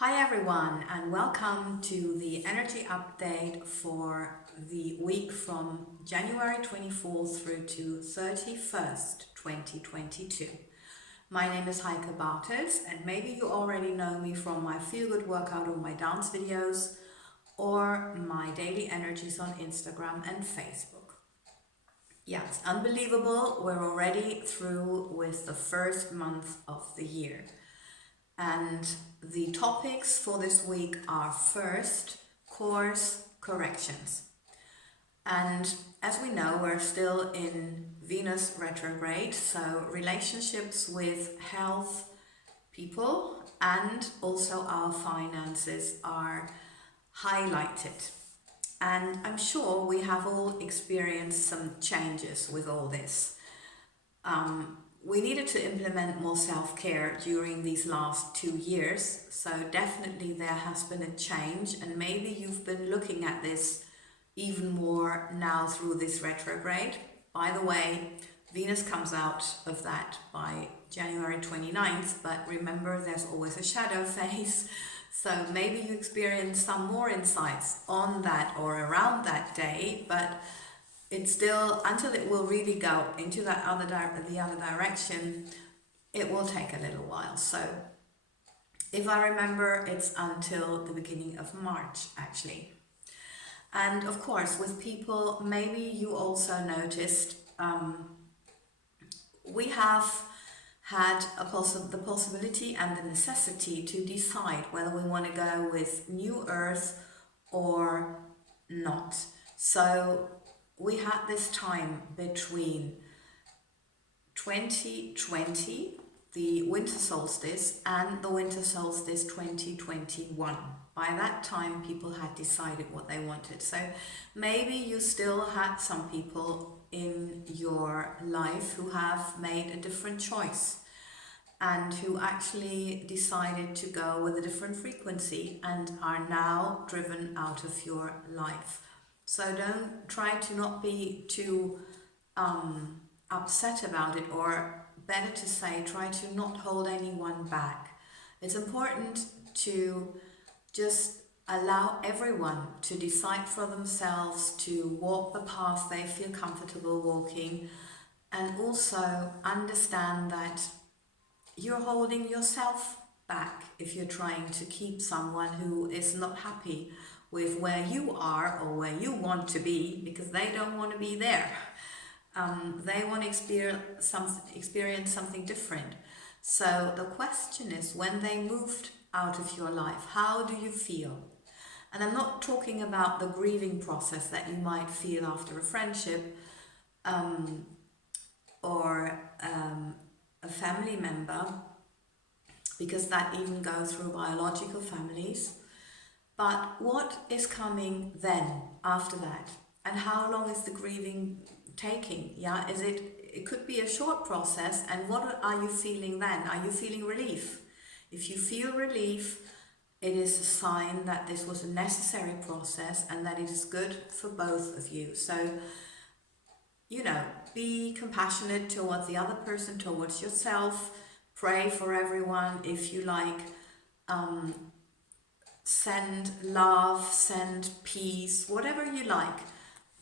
Hi everyone, and welcome to the energy update for the week from January 24th through to 31st, 2022. My name is Heike, and maybe you already know me from my feel good workout or my dance videos or my daily energies on Instagram and Facebook. Yeah, it's unbelievable. We're already through with the first month of the year. And the topics for this week are first, course corrections. And as we know, we're still in Venus retrograde, so relationships with health, people, and also our finances are highlighted. And I'm sure we have all experienced some changes with all this. We needed to implement more self-care during these last 2 years, so definitely there has been a change, and maybe you've been looking at this even more now through this retrograde. By the way, Venus comes out of that by January 29th, but remember there's always a shadow phase, so maybe you experience some more insights on that or around that day, but it's still, until it will really go into that the other direction, it will take a little while. So if I remember, it's until the beginning of March actually. And of course, with people, maybe you also noticed we have had the possibility and the necessity to decide whether we want to go with New Earth or not. So we had this time between 2020, the winter solstice, and the winter solstice 2021. By that time, people had decided what they wanted. So maybe you still had some people in your life who have made a different choice and who actually decided to go with a different frequency and are now driven out of your life. So don't try to not be too upset about it, or better to say, try to not hold anyone back. It's important to just allow everyone to decide for themselves, to walk the path they feel comfortable walking, and also understand that you're holding yourself back if you're trying to keep someone who is not happy with where you are or where you want to be, because they don't want to be there. They want to experience something different. So the question is, when they moved out of your life, how do you feel? And I'm not talking about the grieving process that you might feel after a friendship or a family member, because that even goes through biological families. But what is coming then, after that? And how long is the grieving taking? Yeah, it could be a short process, and what are you feeling then? Are you feeling relief? If you feel relief, it is a sign that this was a necessary process and that it is good for both of you. So, be compassionate towards the other person, towards yourself. Pray for everyone if you like. Send love, send peace, whatever you like.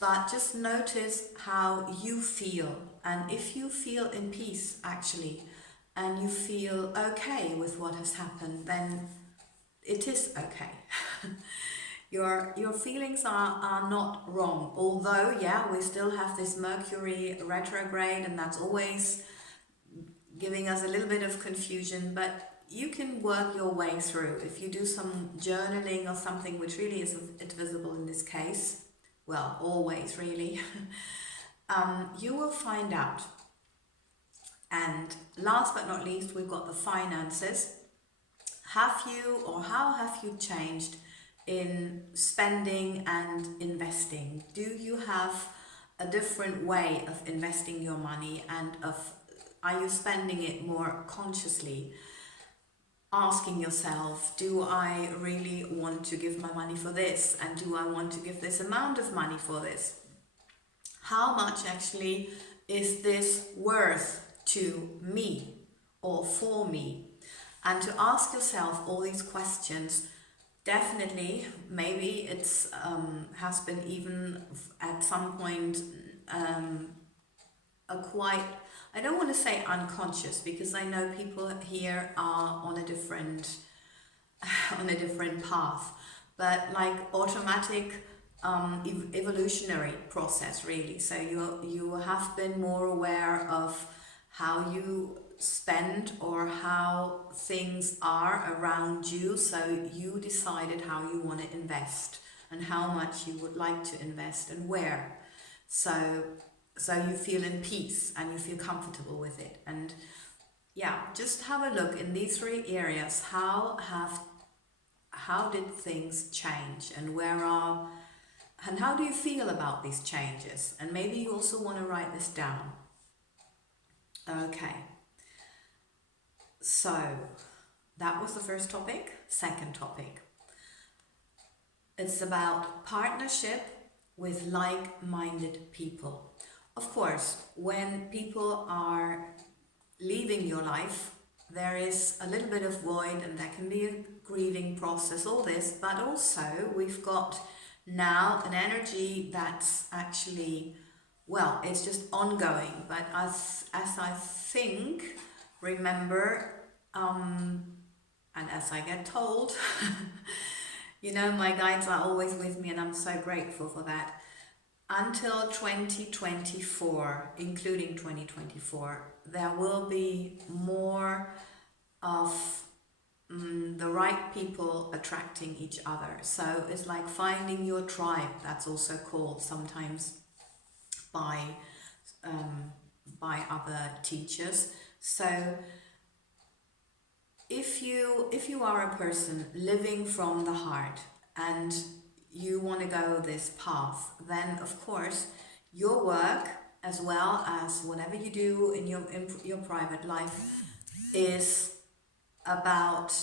But just notice how you feel. And if you feel in peace, actually, and you feel okay with what has happened, then it is okay. Your feelings are not wrong. Although, yeah, we still have this Mercury retrograde, and that's always giving us a little bit of confusion, but you can work your way through. If you do some journaling or something, which really is visible in this case, well, always really, you will find out. And last but not least, we've got the finances. Have you, or how have you changed in spending and investing? Do you have a different way of investing your money, and are you spending it more consciously? Asking yourself, do I really want to give my money for this? And do I want to give this amount of money for this? How much actually is this worth to me or for me? And to ask yourself all these questions, definitely, maybe it's has been even at some point a quite, I don't want to say unconscious, because I know people here are on a different on a different path, but like automatic evolutionary process really. So you have been more aware of how you spend or how things are around you, so you decided how you want to invest and how much you would like to invest and where. So you feel in peace and you feel comfortable with it. And yeah, just have a look in these three areas. How did things change, and and how do you feel about these changes? And maybe you also want to write this down. Okay, so that was the first topic. Second topic, it's about partnership with like-minded people. Of course, when people are leaving your life, there is a little bit of void and there can be a grieving process, all this, but also we've got now an energy that's actually, well, it's just ongoing. But as I think, remember, and as I get told, you know, my guides are always with me and I'm so grateful for that. Until 2024, including 2024, there will be more of the right people attracting each other. So it's like finding your tribe, that's also called sometimes by other teachers. So if you are a person living from the heart and you want to go this path, then of course your work as well as whatever you do in your private life is about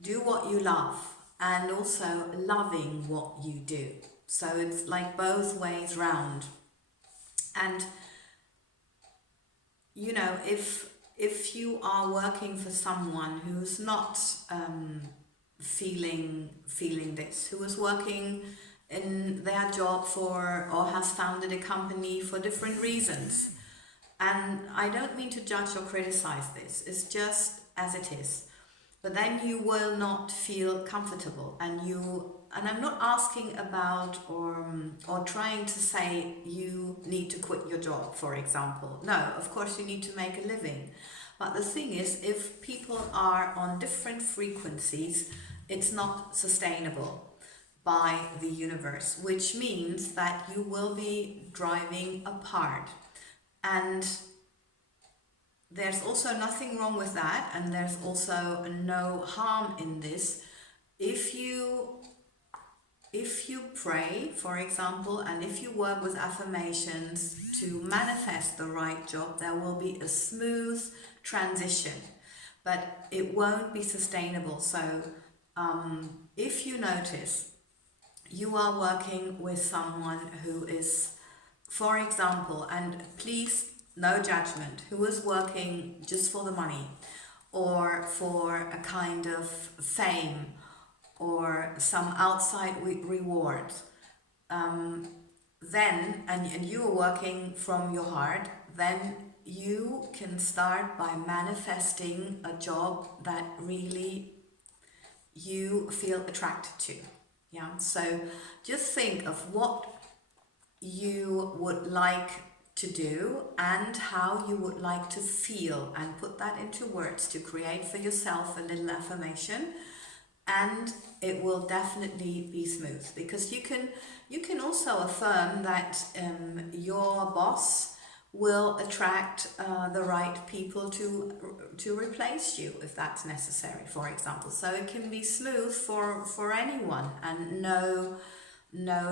do what you love and also loving what you do. So it's like both ways round. And you know, if you are working for someone who's not feeling this, who is working in their job for, or has founded a company for different reasons, and I don't mean to judge or criticize this, it's just as it is, but then you will not feel comfortable, and I'm not asking about or trying to say you need to quit your job, for example. No, of course you need to make a living. But the thing is, if people are on different frequencies, it's not sustainable by the universe, which means that you will be driving apart. And there's also nothing wrong with that, and there's also no harm in this. If you pray, for example, and if you work with affirmations to manifest the right job, there will be a smooth transition, but it won't be sustainable. So if you notice you are working with someone who is, for example, and please, no judgment, who is working just for the money or for a kind of fame or some outside reward, then, and you are working from your heart, then you can start by manifesting a job that really you feel attracted to. Yeah, so just think of what you would like to do and how you would like to feel, and put that into words to create for yourself a little affirmation, and it will definitely be smooth. Because you can also affirm that your boss will attract the right people to replace you if that's necessary, for example. So it can be smooth for anyone, and no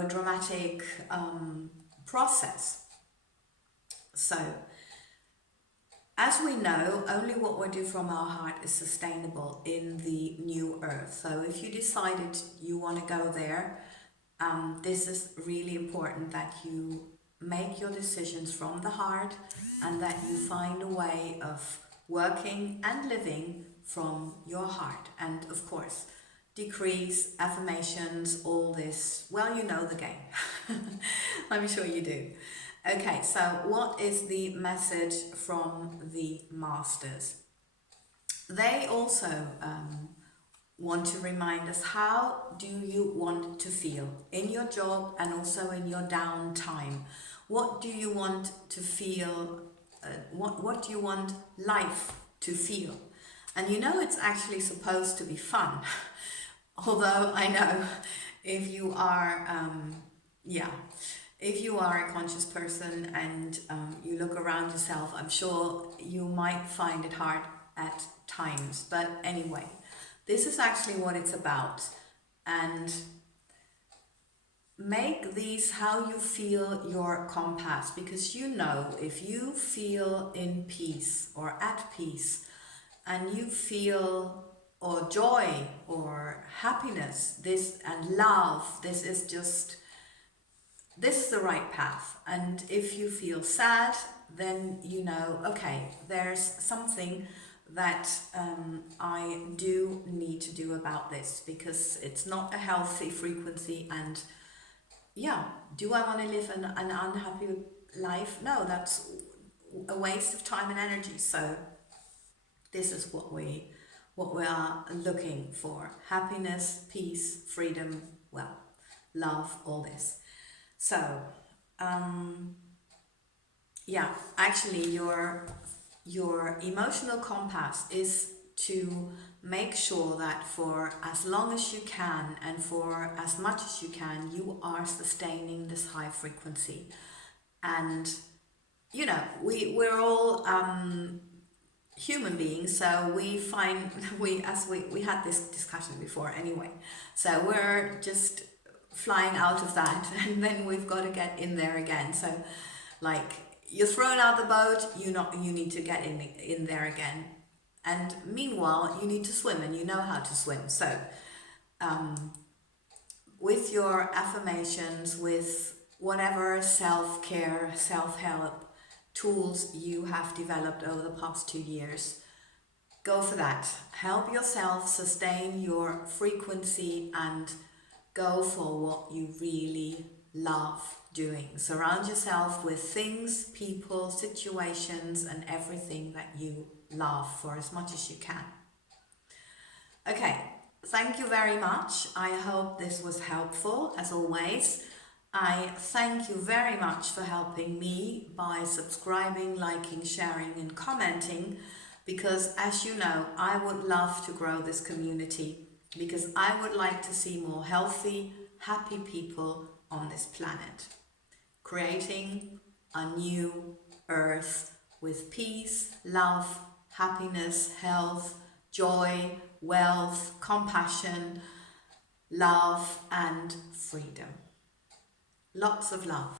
dramatic process. So as we know, only what we do from our heart is sustainable in the new earth. So if you decided you want to go there, this is really important that you make your decisions from the heart, and that you find a way of working and living from your heart. And of course, decrease, affirmations, all this. Well, you know the game. I'm sure you do. Okay, so what is the message from the masters? They also want to remind us, how do you want to feel in your job and also in your downtime? What do you want to feel? What do you want life to feel? And you know, it's actually supposed to be fun. Although I know if you are, if you are a conscious person and you look around yourself, I'm sure you might find it hard at times. But anyway, this is actually what it's about. And make these how you feel your compass, because you know, if you feel in peace or at peace and you feel or joy or happiness, this and love, this is the right path. And if you feel sad, then you know, okay, there's something that I do need to do about this, because it's not a healthy frequency. And yeah, do I want to live an unhappy life? No, that's a waste of time and energy. So this is what we are looking for: happiness, peace, freedom, well, love, all this. So yeah, actually your emotional compass is to make sure that for as long as you can and for as much as you can, you are sustaining this high frequency. And you know, we're all human beings, so we find we had this discussion before anyway, so we're just flying out of that and then we've got to get in there again. So like, you're thrown out the boat, you need to get in there again. And meanwhile, you need to swim, and you know how to swim. So with your affirmations, with whatever self-care, self-help tools you have developed over the past 2 years, go for that. Help yourself sustain your frequency and go for what you really love doing. Surround yourself with things, people, situations, and everything that you love for as much as you can. Okay, thank you very much. I hope this was helpful. As always, I thank you very much for helping me by subscribing, liking, sharing, and commenting, because as you know, I would love to grow this community, because I would like to see more healthy, happy people on this planet, creating a new earth with peace, love, happiness, health, joy, wealth, compassion, love, and freedom. Lots of love.